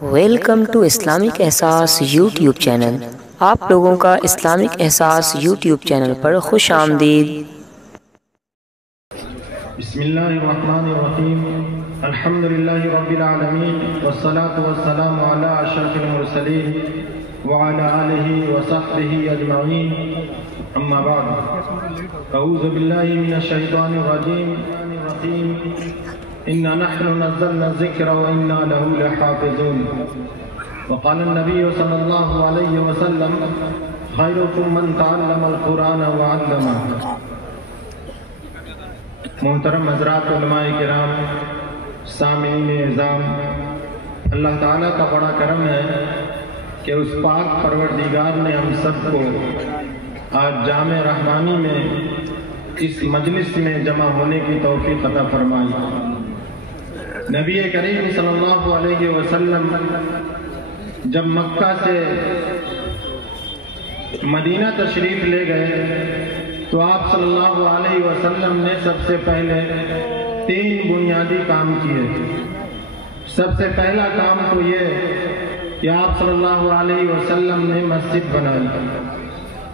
Welcome to Islamic احساس YouTube channel. آپ لوگوں کا اسلامک احساس یوٹیوب چینل پر خوش آمدید۔ بسم اللہ الرحمن الرحیم، الحمدللہ رب العالمین، والصلاة والسلام علی اشرف المرسلین وعلی آلہ وصحبہ اجمعین، اما بعد، اعوذ باللہ من الشیطان الرجیم، انا نحن نزلنا الذکر وانا له لحافظون، وقال النبی صلی اللہ علیہ وسلم خیرکم من تعلم القرآن وعلمہ۔ محترم حضرات، علماء کرام، سامعین اعظام، اللہ تعالیٰ کا بڑا کرم ہے کہ اس پاک پروردگار نے ہم سب کو آج جامع رحمانی میں اس مجلس میں جمع ہونے کی توفیق عطا فرمائی۔ نبی کریم صلی اللہ علیہ وسلم جب مکہ سے مدینہ تشریف لے گئے تو آپ صلی اللہ علیہ وسلم نے سب سے پہلے 3 بنیادی کام کیے۔ سب سے پہلا کام تو یہ کہ آپ صلی اللہ علیہ وسلم نے مسجد بنائی۔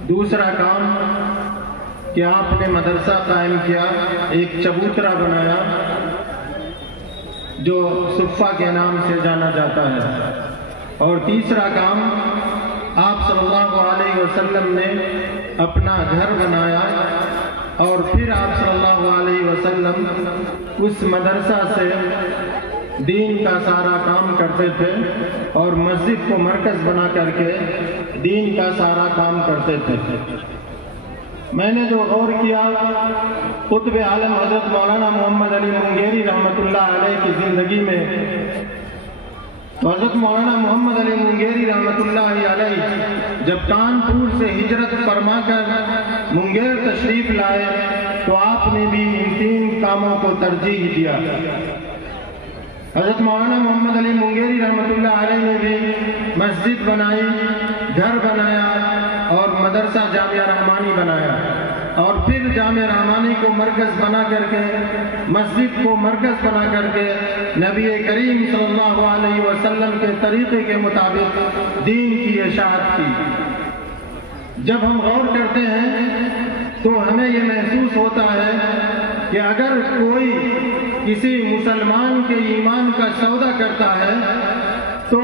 دوسرا کام کہ آپ نے مدرسہ قائم کیا، ایک چبوترا بنایا جو صفہ کے نام سے جانا جاتا ہے۔ اور تیسرا کام، آپ صلی اللہ علیہ وسلم نے اپنا گھر بنایا، اور پھر آپ صلی اللہ علیہ وسلم اس مدرسہ سے دین کا سارا کام کرتے تھے اور مسجد کو مرکز بنا کر کے دین کا سارا کام کرتے تھے۔ میں نے جو غور کیا، قطب عالم حضرت مولانا محمد علی منگیری رحمۃ اللہ علیہ کی زندگی میں، تو حضرت مولانا محمد علی منگیری رحمۃ اللہ علیہ جب کانپور سے ہجرت فرما کر منگیر تشریف لائے تو آپ نے بھی ان 3 کاموں کو ترجیح دیا۔ حضرت مولانا محمد علی منگیری رحمۃ اللہ علیہ نے بھی مسجد بنائی، گھر بنایا اور مدرسہ جامعہ رحمانی بنایا، اور پھر جامعہ رحمانی کو مرکز بنا کر کے، مسجد کو مرکز بنا کر کے نبی کریم صلی اللہ علیہ وسلم کے طریقے کے مطابق دین کی اشاعت کی۔ جب ہم غور کرتے ہیں تو ہمیں یہ محسوس ہوتا ہے کہ اگر کوئی کسی مسلمان کے ایمان کا سودا کرتا ہے تو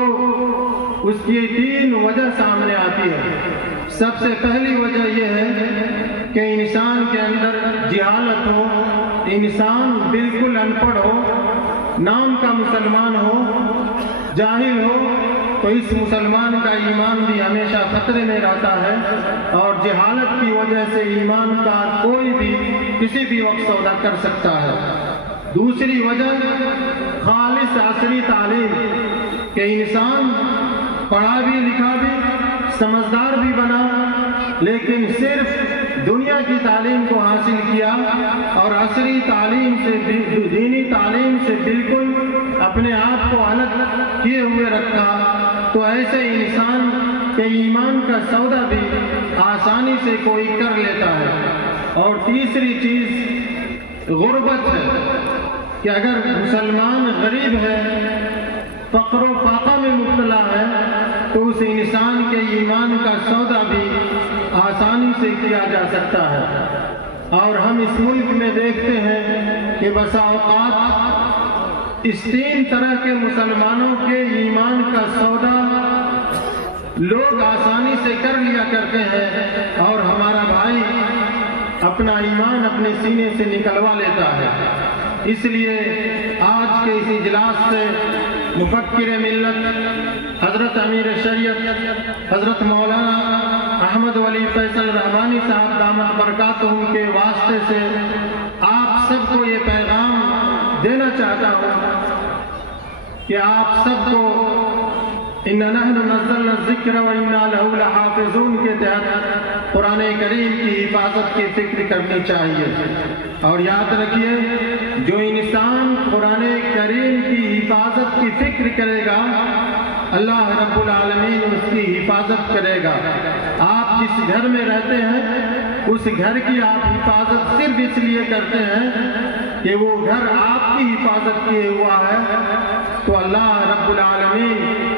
اس کی 3 وجہ سامنے آتی ہے۔ سب سے پہلی وجہ یہ ہے کہ انسان کے اندر جہالت ہو، انسان بالکل ان پڑھ ہو، نام کا مسلمان ہو، جاہل ہو، تو اس مسلمان کا ایمان بھی ہمیشہ خطرے میں رہتا ہے، اور جہالت کی وجہ سے ایمان کا کوئی بھی کسی بھی وقت سودا کر سکتا ہے۔ دوسری وجہ خالص عصری تعلیم، کہ انسان پڑھا بھی لکھا بھی، سمجھدار بھی بنا، لیکن صرف دنیا کی تعلیم کو حاصل کیا اور عصری تعلیم سے، دینی تعلیم سے بالکل اپنے آپ کو الگ کیے ہوئے رکھا، تو ایسے انسان کے ایمان کا سودا بھی آسانی سے کوئی کر لیتا ہے۔ اور تیسری چیز غربت ہے، کہ اگر مسلمان غریب ہے، فقر و فاقہ میں مبتلا ہے، تو اس انسان کے ایمان کا سودا بھی آسانی سے کیا جا سکتا ہے۔ اور ہم اس ملک میں دیکھتے ہیں کہ بسا اوقات اس 3 طرح کے مسلمانوں کے ایمان کا سودا لوگ آسانی سے کر لیا کرتے ہیں، اور ہمارا بھائی اپنا ایمان اپنے سینے سے نکلوا لیتا ہے۔ اس لیے آج کے اس اجلاس سے مفکر ملت حضرت امیر شریعت حضرت مولانا احمد ولی فیصل رحمانی صاحب دامت برکاتہم کے واسطے سے آپ سب کو یہ پیغام دینا چاہتا ہوں کہ آپ سب کو اِنَّا نَحْنُ نَزَّلْنَا الذِّكْرَ وَإِنَّا لَهُ لَحَافِظُونَ کے تحت قرآن کریم کی حفاظت کی فکر کرنی چاہیے۔ اور یاد رکھیے، جو انسان قرآن کریم کی حفاظت کی فکر کرے گا، اللہ رب العالمین اس کی حفاظت کرے گا۔ آپ جس گھر میں رہتے ہیں، اس گھر کی آپ حفاظت صرف اس لیے کرتے ہیں کہ وہ گھر آپ کی حفاظت کیے ہوا ہے، تو اللہ رب العالمین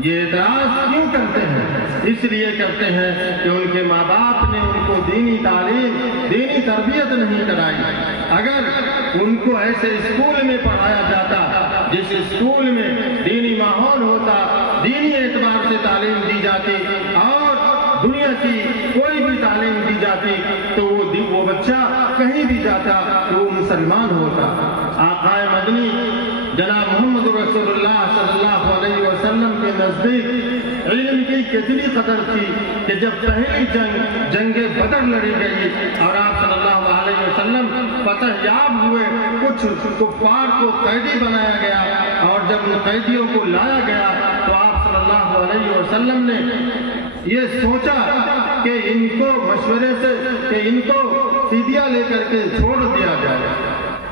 یہ اعتراض کیوں کرتے ہیں؟ اس لیے کرتے ہیں کہ ان کے ماں باپ نے ان کو دینی تعلیم، دینی تربیت نہیں کرائی۔ اگر ان کو ایسے اسکول میں پڑھایا جاتا جس اسکول میں دینی ماحول ہوتا، دینی اعتبار سے تعلیم دی جاتی اور دنیا کی کوئی بھی تعلیم دی جاتی تو وہ بچہ کہیں بھی جاتا تو وہ مسلمان ہوتا۔ آقا مدنی جناب محمد رسول اللہ صلی اللہ علیہ وسلم کے نزدیک علم کی کتنی قدر تھی کہ جب پہلی جنگ بدر لڑی گئی اور آپ صلی اللہ علیہ وسلم فتح یاب ہوئے، کچھ کفار کو قیدی بنایا گیا اور جب ان قیدیوں کو لایا گیا تو آپ صلی اللہ علیہ وسلم نے یہ سوچا کہ ان کو مشورے سے کہ ان کو فدیہ لے کر کے چھوڑ دیا جائے۔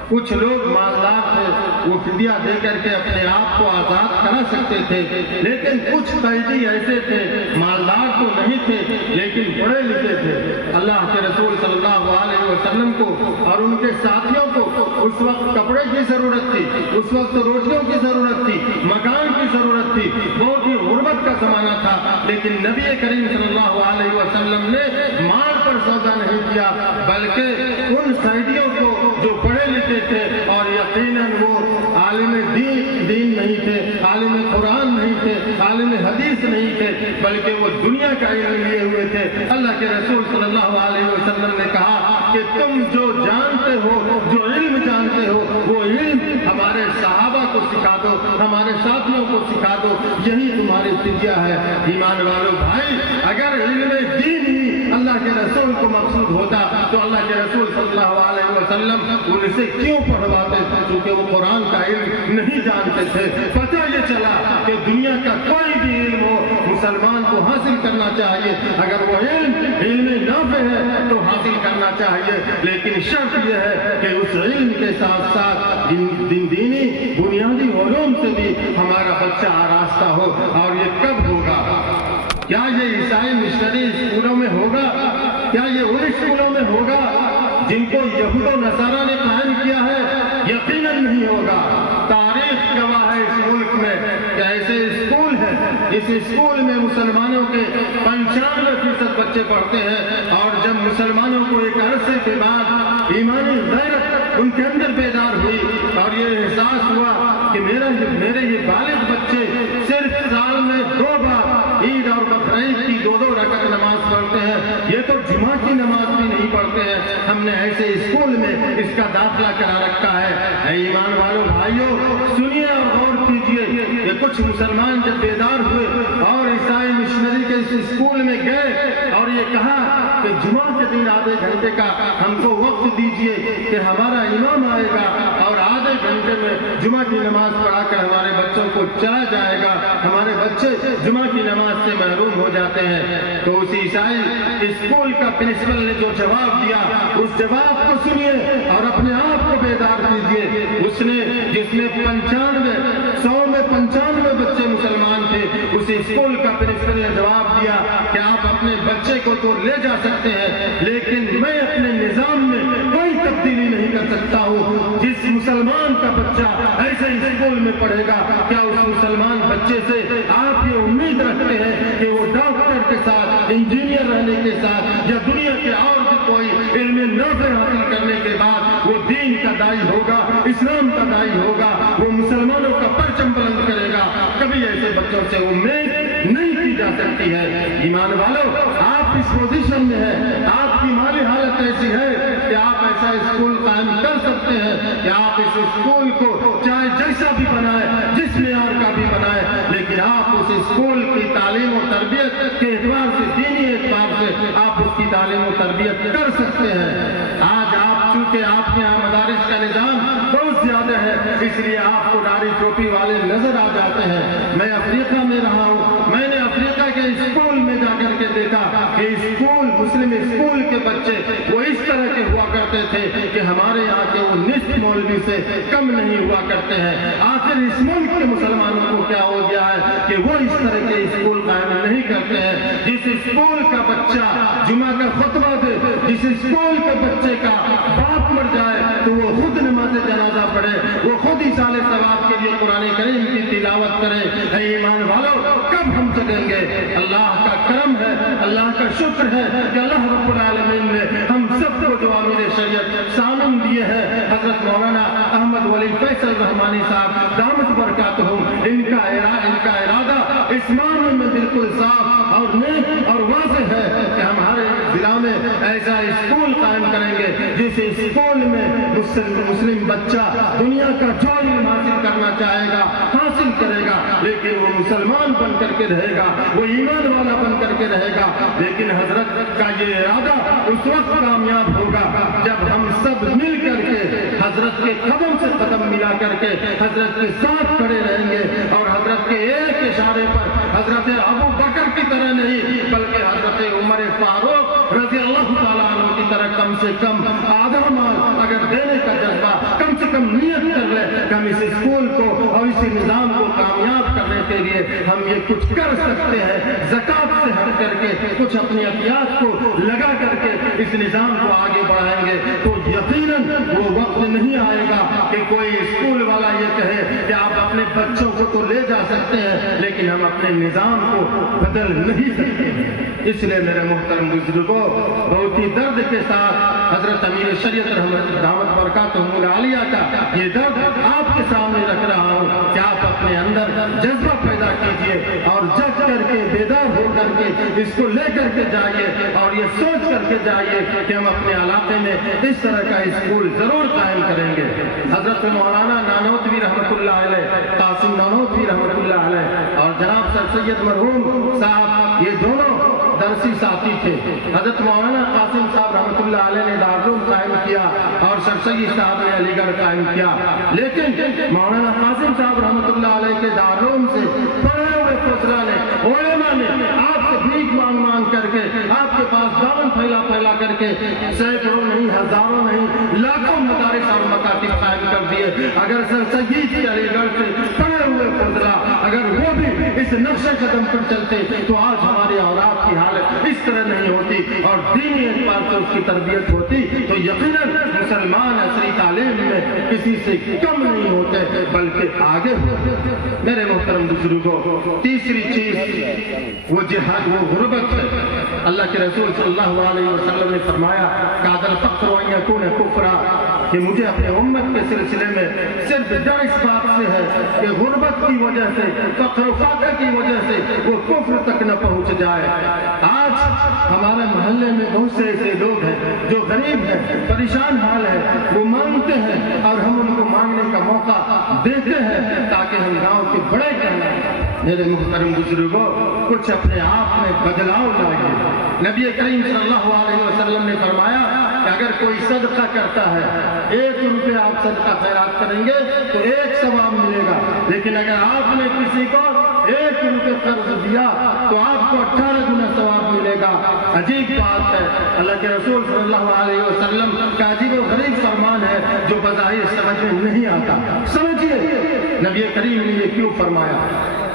کچھ لوگ مالدار تھے، وہ فدیہ دے کر کے اپنے آپ کو آزاد کرا سکتے تھے، لیکن کچھ قیدی ایسے تھے مالدار تو نہیں تھے لیکن پڑھے لکھے تھے۔ اللہ کے رسول صلی اللہ علیہ وسلم کو اور ان کے ساتھیوں کو اس وقت کپڑے کی ضرورت تھی، اس وقت روٹیوں کی ضرورت تھی، مکان کی ضرورت تھی، بہت ہی غربت کا زمانہ تھا، لیکن نبی کریم صلی اللہ علیہ وسلم نے مال پر سودا نہیں کیا بلکہ ان قیدیوں کو جو پڑھے لکھے تھے اور یقیناً وہ عالم دین نہیں تھے، عالم قرآن نہیں تھے، عالم حدیث نہیں تھے، بلکہ وہ دنیا کا علم لیے ہوئے تھے۔ اللہ کے رسول صلی اللہ علیہ وسلم نے کہا کہ تم جو جانتے ہو، جو علم جانتے ہو، وہ علم ہمارے صحابہ کو سکھا دو، ہمارے ساتھیوں کو سکھا دو، یہی تمہاری فدیہ ہے۔ ایمان والو بھائی، اگر علم دین ہی اللہ کے رسول کو مقصود ہوتا تو اللہ کے رسول صلی اللہ علیہ وسلم ان سے کیوں پڑھواتے؟ چونکہ وہ قرآن کا علم نہیں جانتے تھے۔ پتہ یہ چلا کہ دنیا کا کوئی بھی علم ہو مسلمان کو حاصل کرنا چاہیے، اگر وہ علم نافع ہے تو حاصل کرنا چاہیے، لیکن شرط یہ ہے کہ اس علم کے ساتھ ساتھ دینی بنیادی علوم سے بھی ہمارا بچہ آراستہ ہو۔ اور یہ کب ہوگا؟ کیا یہ عیسائی مشنری اسکولوں میں ہوگا؟ کیا یہ ان اسکولوں میں ہوگا جن کو یہود و نصارہ نے قائم کیا ہے؟ یقیناً نہیں ہوگا۔ تاریخ گواہ ہے اس ملک میں کہ ایسے اسکول ہیں، اس اسکول میں مسلمانوں کے 95% بچے پڑھتے ہیں، اور جب مسلمانوں کو ایک عرصے کے بعد ایمانی غیرت ان کے اندر بیدار ہوئی اور یہ احساس ہوا کہ میرے یہ بالغ بچے صرف سال میں 2 بار عید اور بقرعید کی 2 رکعت نماز پڑھتے ہیں، یہ تو جمعہ کی نماز بھی نہیں پڑھتے ہیں، ہم نے ایسے اسکول میں اس کا داخلہ کرا رکھا ہے۔ اے ایمان والو بھائیو، سنیے اور غور کیجئے کہ کچھ مسلمان جب بیدار ہوئے اور عیسائی مشنری کے اس اسکول میں گئے اور یہ کہا کہ جمعہ کے دن آدھے گھنٹے کا ہم کو وقت دیجئے کہ ہمارا امام آئے گا اور آدھے گھنٹے میں جمعہ کی نماز پڑھا کر ہمارے بچوں کو چلا جائے گا، ہمارے بچے جمعہ کی نماز سے محروم ہو جاتے ہیں، تو اس عیسائی اسکول کا پرنسپل نے جو جواب دیا اس جواب کو سنیے اور اپنے آپ کو بیدار کیجیے۔ اس نے جس میں 100 میں 95 بچے مسلمان تھے، اس اسکول کا پرنسپل نے جواب دیا کہ آپ اپنے بچے کو تو لے جا سکتے ہیں لیکن میں اپنے نظام میں کوئی تبدیلی نہیں کر سکتا ہوں۔ جس مسلمان کا بچہ ایسے اسکول میں پڑھے گا، کیا اس مسلمان بچے سے آپ یہ امید رکھتے ہیں کہ وہ ڈاکٹر کے ساتھ، انجینئر رہنے کے ساتھ یا دنیا کے اور کوئی علم نافع حاصل کرنے کے بعد وہ دین کا داعی ہوگا، اسلام کا داعی ہوگا، وہ مسلمانوں کا پرچم بلند کرے گا؟ کبھی ایسے بچوں سے امید نہیں کی جا سکتی ہے۔ ایمان والو، آپ اس پوزیشن میں ہیں، آپ کی مالی حالت ایسی ہے کہ آپ ایسا اسکول قائم کر سکتے ہیں کہ آپ اس اسکول کو چاہے جیسا بھی بنائیں، جس معیار کا بھی بنائیں، لیکن آپ اس اسکول کی تعلیم و تربیت کے اعتبار سے، دینی اعتبار سے آپ اس کی تعلیم و تربیت کر سکتے ہیں۔ آج آپ چونکہ آپ کے یہاں مدارس کا نظام بہت زیادہ ہے، اس لیے آپ کو داڑھی ٹوپی والے نظر آ جاتے ہیں۔ میں افریقہ میں رہا ہوں، میں نے افریقہ کے اسکول میں جا کر کے دیکھا کہ اسکول، مسلم اسکول کے بچے وہ اس طرح کے ہوا کرتے تھے کہ ہمارے یہاں کے وہ نصف مولوی سے کم نہیں ہوا کرتے ہیں۔ آخر اس ملک کے مسلمانوں کو کیا ہو گیا ہے کہ وہ اس طرح کے اسکول قائم نہیں کرتے ہیں؟ جس اسکول کا بچہ جمعہ کا خطبہ دے، جس اسکول کے بچے کا باپ مر جائے تو وہ خود نماز جنازہ پڑھے، وہ خود ایصال ثواب کے لیے قرآن کریم کی تلاوت کرے۔ اے ایمان والو، کب دیں گے۔ اللہ کا کرم ہے، اللہ کا شکر ہے کہ اللہ رب العالمین نے ہم سب کو جو امیر شریعت سامن دیے ہیں، حضرت مولانا احمد ولی فیصل رحمانی صاحب دامت برکاتہم، ان کا ارادہ اس معاملے میں بالکل صاف اور نیک اور واضح ہے کہ ہمارے ضلع میں ایسا اسکول قائم کریں گے جس اسکول میں مسلم بچہ دنیا کا جو علم حاصل کرنا چاہے گا حاصل کرے گا، لیکن وہ مسلمان بن کر کے رہے گا، وہ ایمان والا بن کر کے رہے گا۔ لیکن حضرت کا یہ ارادہ اس وقت کامیاب ہوگا جب ہم سب مل کر کے حضرت کے قدم سے قدم ملا کر کے حضرت کے ساتھ کھڑے رہیں گے، اور حضرت کے ایک اشارے پر حضرت ابو بکر کی طرح نہیں بلکہ حضرت عمر فاروق رضی اللہ تعالیٰ عنہ کی طرح کم سے کم آدھا مال اگر دینے کا جذبہ کم سے کم نیت کر لے کہ ہم اس اسکول کو اور اس نظام کو کامیاب کرنے کے لیے ہم یہ کچھ کر سکتے ہیں، زکوٰۃ سے ہٹ کر کے کچھ اپنی عطیات کو لگا کر کے اس نظام کو آگے بڑھائیں گے، تو یقیناً وہ وقت نہیں آئے گا کہ کوئی اسکول والا یہ کہے کہ آپ اپنے بچوں کو تو لے جا سکتے ہیں لیکن ہم اپنے نظام کو بدل نہیں سکتے ہیں۔ اس لیے میرے محترم بزرگوں، بہت ہی درد کے ساتھ حضرت امیر شریعت رحمت دعوت برکاتہم العالیہ کا یہ درد آپ کے سامنے رکھ رہا ہوں کہ آپ اپنے اندر جذبہ پیدا کیجئے اور جگ کر کے بیدار ہو کر کے اس کو لے کر کے جائیے اور یہ سوچ کر کے جائیے کہ ہم اپنے علاقے میں اس طرح کا اسکول ضرور قائم کریں گے۔ حضرت مولانا نانوتوی رحمت اللہ علیہ، قاسم نانوتوی رحمت اللہ علیہ اور جناب سر سید مرحوم صاحب یہ دونوں درسی ساتھی تھے۔ حضرت مولانا قاسم صاحب رحمت اللہ علیہ نے دارالعلوم قائم کیا اور سر سید صاحب نے علی گڑھ قائم کیا، لیکن مولانا قاسم صاحب رحمت اللہ علیہ کے دارالعلوم سے پڑھے ہوئے فضلہ نے، علماء نے آپ سے بھیک مانگ مانگ کر کے آپ کے پاس دامن پھیلا پھیلا کر کے سینکڑوں نہیں، ہزاروں نہیں، لاکھوں مدارس اور مکاتب قائم کر دیے۔ اگر سر سید کے علی گڑھ سے پڑھے ہوئے فضلہ اگر وہ بھی اس نقش قدم پر چلتے تو آج ہمارے اولاد کی حالت اس طرح نہیں ہوتی اور دینی اعتبار سے اس کی تربیت ہوتی تو یقیناً مسلمان عصری تعلیم میں کسی سے کم نہیں ہوتے بلکہ آگے ہوتے۔ میرے محترم بزرگوں، تیسری چیز وہ جہاد، وہ غربت ہے۔ اللہ کے رسول صلی اللہ علیہ وسلم نے فرمایا کاد الفقر ان یکون کفرا، کہ مجھے اپنے امت کے سلسلے میں صرف ڈر اس بات سے ہے کہ غربت کی وجہ سے، فقر و فاقہ کی وجہ سے وہ کفر تک نہ پہنچ جائے۔ آج ہمارے محلے میں بہت سے ایسے لوگ ہیں جو غریب ہیں، پریشان حال ہے، وہ مانگتے ہیں اور ہم ان کو مانگنے کا موقع دیتے ہیں تاکہ ہم گاؤں کے بڑے کرنا۔ میرے محترم بزرگوں، کچھ اپنے آپ میں بدلاؤ لائیے۔ نبی کریم صلی اللہ علیہ وسلم نے فرمایا کہ اگر کوئی صدقہ کرتا ہے، 1 روپے آپ صدقہ خیرات کریں گے تو 1 ثواب ملے گا، لیکن اگر آپ نے کسی کو 1 روپے قرض دیا تو آپ کو 18 گنا ثواب ملے گا۔ عجیب بات ہے، اللہ کے رسول صلی اللہ علیہ وسلم کا عجیب و غریب فرمان ہے جو بظاہر سمجھ میں نہیں آتا۔ سمجھیے نبی کریم نے یہ کیوں فرمایا۔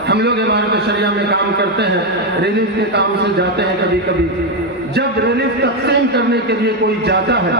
ہم لوگ عمارت شریعہ میں کام کرتے ہیں، ریلیف کے کام سے جاتے ہیں، کبھی کبھی جب ریلیف تقسیم کرنے کے لیے کوئی جاتا ہے،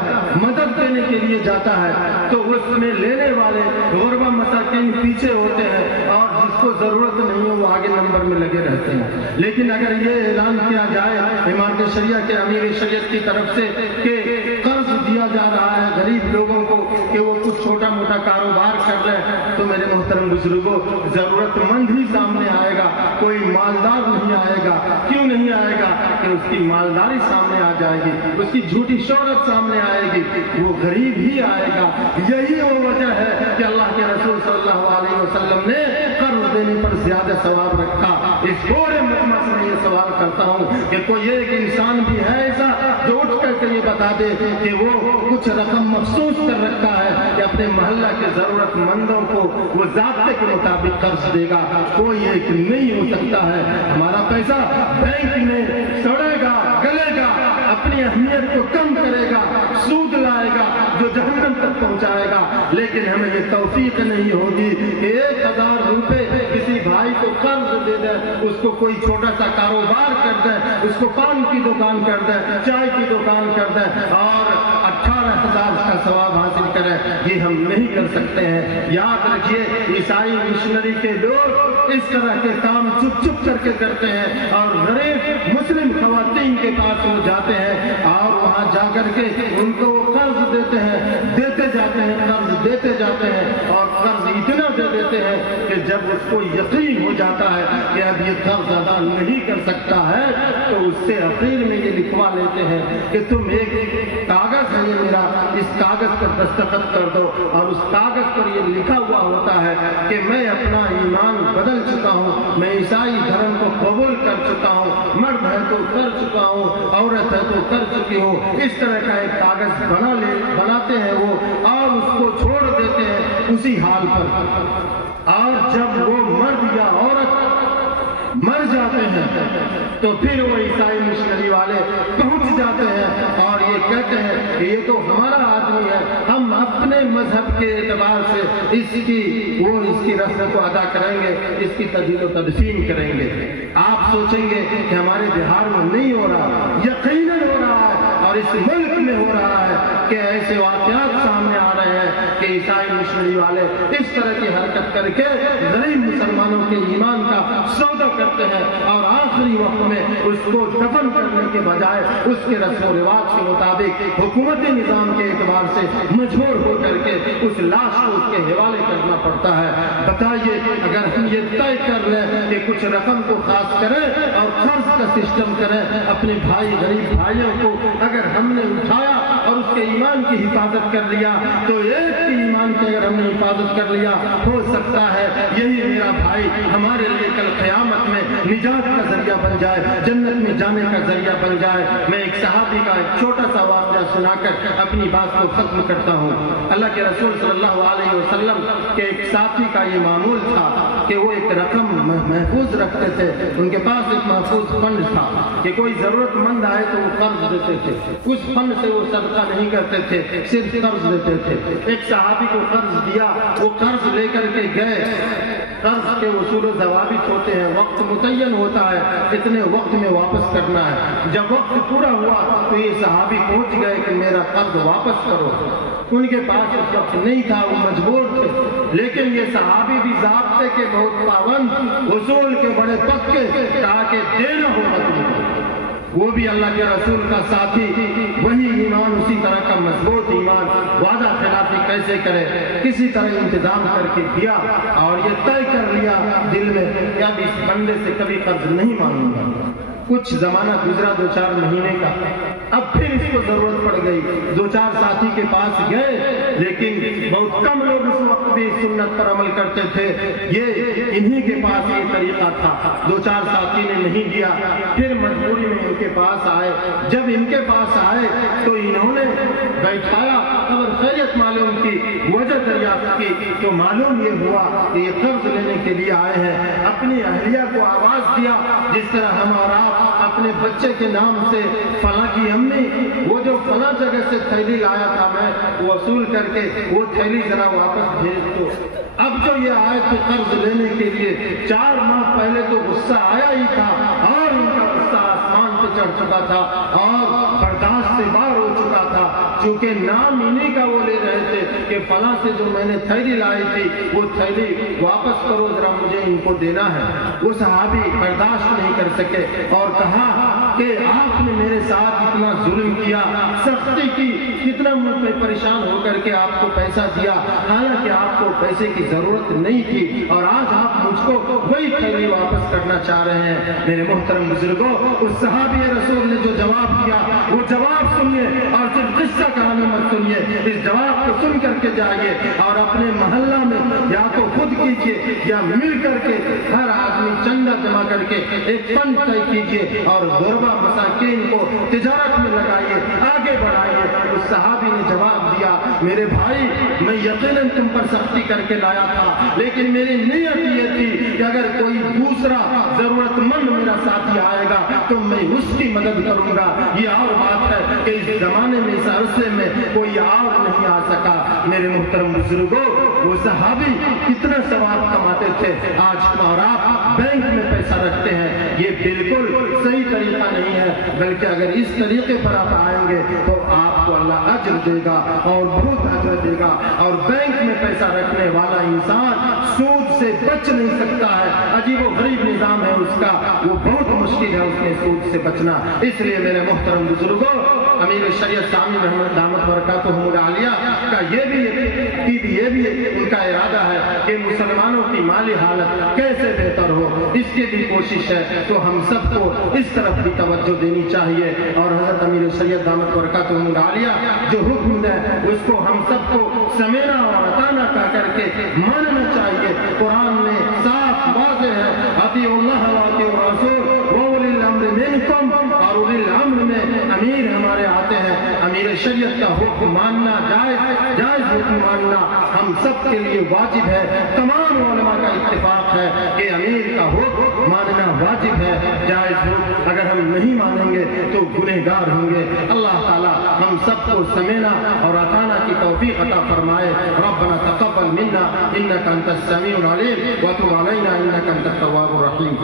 مدد دینے کے لیے جاتا ہے تو اس میں لینے والے غربا مساکین پیچھے ہوتے ہیں اور جس کو ضرورت نہیں ہے وہ آگے نمبر میں لگے رہتے ہیں۔ لیکن اگر یہ اعلان کیا جائے عمارت شریعہ کے امیر شریعت کی طرف سے کہ قرض دیا جا رہا ہے غریب لوگوں کو کہ وہ کچھ چھوٹا موٹا کاروبار کر لیں، تو میرے محترم بزرگوں ضرورت مند ہی سامنے آئے گا، کوئی مالدار نہیں آئے گا۔ کیوں نہیں آئے گا؟ کہ اس کی مالداری سامنے آ جائے گی، اس کی جھوٹی شہرت سامنے آئے گی، وہ غریب ہی آئے گا۔ یہی وہ وجہ ہے کہ اللہ کے رسول صلی اللہ علیہ وسلم نے قرض دینے پر زیادہ ثواب رکھا۔ اس پورے مجمع سے میں یہ سوال کرتا ہوں کہ کوئی ایک انسان بھی ہے ایسا جو اٹھ کر کے یہ بتا دے کہ وہ کچھ رقم مخصوص کر رکھا ہے کہ اپنے محلہ کے ضرورت مندوں کو وہ ضابطے کے مطابق قرض دے گا؟ کوئی ایک نہیں ہو سکتا ہے۔ ہمارا پیسہ بینک میں سڑے گا، گلے گا، اپنی اہمیت کو کم کرے گا، سود لائے گا جو جہنم تک پہنچائے گا، لیکن ہمیں یہ توفیق نہیں ہوگی کہ 1000 روپے کسی بھائی کو قرض دے دے، اس کو کوئی چھوٹا سا کاروبار کر دے، اس کو پان کی دکان کر دے، چائے کی دکان کر دے اور 18,000 کا ثواب حاصل کرے۔ یہ ہم نہیں کر سکتے ہیں۔ یاد رکھیے عیسائی مشنری کے لوگ اس طرح کے کام چپ چپ کر کے کرتے ہیں اور غریب مسلم خواتین کے پاس وہ جاتے ہیں اور وہاں جا کر کے ان کو قرض دیتے ہیں، دیتے جاتے ہیں، قرض دیتے جاتے ہیں اور قرض اتنا دے دیتے ہیں کہ جب اس کو یقین ہو جاتا ہے کہ اب یہ قرض ادا نہیں کر سکتا ہے تو اس سے اخیر میں یہ لکھوا لیتے ہیں کہ تم ایک کاغذ ہے یہ میرا، اس کاغذ پر دستخط کر دو، اور اس کاغذ پر یہ لکھا ہوا ہوتا ہے کہ میں اپنا ایمان بدل چکا ہوں، میں عیسائی دھرم کو قبول کر چکا ہوں، مرد ہے تو کر چکا ہوں، عورت ہے تو کر چکی ہوں۔ اس طرح کا ایک کاغذ بناتے ہیں وہ اور اس کو چھوڑ دیتے ہیں اسی حال پر، اور جب وہ مرد یا عورت مر جاتے ہیں تو پھر وہ عیسائی مشنری والے پہنچ جاتے ہیں اور یہ کہتے ہیں کہ یہ تو ہمارا آدمی ہے، ہم اپنے مذہب کے اعتبار سے اس کی رسم کو ادا کریں گے، اس کی تدفین و تدفین کریں گے۔ آپ سوچیں گے کہ ہمارے بہار میں نہیں ہو رہا، یقیناً ہو رہا ہے اور اس ملک میں ہو رہا ہے کہ ایسے واقعات سامنے آ رہے ہیں کہ عیسائی مشنری والے اس طرح کی حرکت کر کے غریب مسلمانوں کے ایمان کا سودا کرتے ہیں اور آخری وقت میں اس کو دفن کرنے کے بجائے اس کے رسم و رواج کے مطابق حکومتی نظام کے اعتبار سے مجبور ہو کر کے اس لاش کو اس کے حوالے کرنا پڑتا ہے۔ بتائیے اگر ہم یہ طے کر لیں کہ کچھ رقم کو خاص کریں اور قرض کا سسٹم کریں، اپنے بھائی غریب بھائیوں کو اگر ہم نے اٹھایا اور اس کے ایمان کی حفاظت کر لیا تو ایک کی ایمان کی اگر ہم نے حفاظت کر لیا ہو سکتا ہے یہی میرا بھائی ہمارے لیے کل قیامت میں نجات کا ذریعہ بن جائے، جنت میں جانے کا ذریعہ بن جائے۔ میں ایک صحابی کا ایک چھوٹا سا واقعہ سنا کر اپنی بات کو ختم کرتا ہوں۔ اللہ کے رسول صلی اللہ علیہ وسلم کے ایک ساتھی کا یہ معمول تھا کہ وہ ایک رقم محفوظ رکھتے تھے، ان کے پاس ایک محفوظ فنڈ تھا کہ کوئی ضرورت مند آئے تو وہ قرض دیتے تھے، اس فنڈ سے وہ صدقہ نہیں کرتے تھے، صرف قرض دیتے تھے۔ ایک صحابی کو قرض دیا، وہ قرض لے کر کے گئے، قرض کے اصول و ضوابط ہوتے ہیں، وقت متعین ہوتا ہے، اتنے وقت میں واپس کرنا ہے۔ جب وقت پورا ہوا تو یہ صحابی پہنچ گئے کہ میرا قرض واپس کرو، ان کے پاس اس وقت نہیں تھا، وہ مجبور تھے، لیکن یہ صحابی بھی ضابطے کے بہت پابند، اصول کے بڑے پکے، تاکہ دینا ہو مجبور، وہ بھی اللہ کے رسول کا ساتھی، وہی ایمان اسی طرح کا مضبوط ایمان، وعدہ خلافی کیسے کرے، کسی طرح انتظام کر کے دیا اور یہ طے کر لیا دل میں کہ اب اس بندے سے کبھی قرض نہیں مانگوں گا۔ کچھ زمانہ گزرا، 2-4 مہینے کا، اب پھر اس کو ضرورت پڑ گئی، 2-4 ساتھی کے پاس گئے، لیکن بہت کم لوگ اس وقت بھی سنت پر عمل کرتے تھے، یہ انہی کے پاس یہ طریقہ تھا۔ 2-4 ساتھی نے نہیں دیا، پھر مجبوری میں ان کے پاس آئے، جب ان کے پاس آئے تو انہوں نے بیٹھایا، خبر خیریت معلوم کی، وجہ دریافت کی تو معلوم یہ ہوا کہ یہ قرض لینے کے لیے آئے ہیں۔ اپنی اہلیہ کو آواز دیا، جس طرح ہم اور آپ اپنے بچے کے نام سے فلاں کی امی وہ جو فلاں جگہ سے تھیلی لایا تھا میں وہ وصول کر کے وہ تھیلی ذرا واپس بھیج دو۔ اب جو یہ آئے تھے قرض لینے کے لیے، 4 ماہ پہلے تو غصہ آیا ہی تھا اور ان کا غصہ آسمان پہ چڑھ چکا تھا اور برداشت سے باہر ہو چکا تھا، چونکہ نام انہی کا وہ لے رہے تھے کہ فلاں سے جو میں نے تھیلی لائی تھی وہ تھیلی واپس کرو، ذرا مجھے ان کو دینا ہے۔ وہ صحابی برداشت نہیں کر سکے اور کہا کہ آپ نے میرے ساتھ اتنا ظلم کیا، سختی کی، کتنا مجھ پہ پریشان ہو کر کے آپ کو پیسہ دیا، حالانکہ آپ کو پیسے کی ضرورت نہیں تھی اور آج آپ مجھ کو وہی تھیلی واپس کرنا چاہ رہے ہیں۔ میرے محترم بزرگوں، اس صحابی رسول نے جو جواب دیا وہ جواب سنیے اور صرف قصہ کہانی مت سنیے، اس جواب کو سن کر کے جائیے اور اپنے محلہ میں یا تو خود کیجیے یا مل کر کے ہر آدمی چندہ جمع کر کے ایک فنڈ طے کیجیے اور غربا مساکین کو تجارت میں لگائیے، آگے بڑھائیے۔ اس صحابی نے جواب دیا، میرے بھائی میں یقیناً تم پر سختی کر کے لایا تھا، لیکن میری نیت یہ تھی کہ اگر کوئی دوسرا ضرورت مند میرا ساتھی آئے گا تو میں اس کی مدد کروں گا۔ یہ اور بات ہے کہ اس زمانے میں اس عرصے میں کوئی اور نہیں آ سکا۔ میرے محترم بزرگوں، وہ صحابی کتنا ثواب کماتے تھے، آج اور آپ بینک میں پیسہ رکھتے ہیں، یہ بالکل صحیح طریقہ نہیں ہے، بلکہ اگر اس طریقے پر آپ آئیں گے تو آپ کو اللہ اجر دے گا اور بہت اجر دے گا۔ اور بینک میں پیسہ رکھنے والا انسان سود سے بچ نہیں سکتا ہے، عجیب و غریب نظام ہے اس کا، وہ بہت مشکل ہے اس میں سود سے بچنا۔ اس لیے میرے محترم بزرگوں، امیر شریعت سامی محمد دامت برکاتہم العالیہ کا یہ بھی ان کا ارادہ ہے کہ مسلمانوں کی مالی حالت کیسے بہتر ہو، اس کی بھی کوشش ہے۔ تو ہم سب کو اس طرف بھی توجہ دینی چاہیے، اور حضرت امیر شریعت دامت برکاتہم العالیہ جو حکم ہے اس کو ہم سب کو سمینا اور اطاعنا کر کے ماننا چاہیے۔ قرآن میں صاف واضح ہے، اطیعوا اللہ واطیعوا الرسول واولی الامر منکم، اور اولی الامر میں امیر ہمارے آتے ہیں۔ امیر شریعت کا حکم ماننا جائز حکم ماننا ہم سب کے لیے واجب ہے۔ تمام علماء کا اتفاق ہے کہ امیر کا حکم ماننا واجب ہے، جائز حکم اگر ہم نہیں مانیں گے تو گنہگار ہوں گے۔ اللہ تعالی ہم سب کو سمینا اور اطاعنا کی توفیق عطا فرمائے۔ ربنا تقبل منا انك انت السميع العليم وتب علينا انك انت التواب الرحيم۔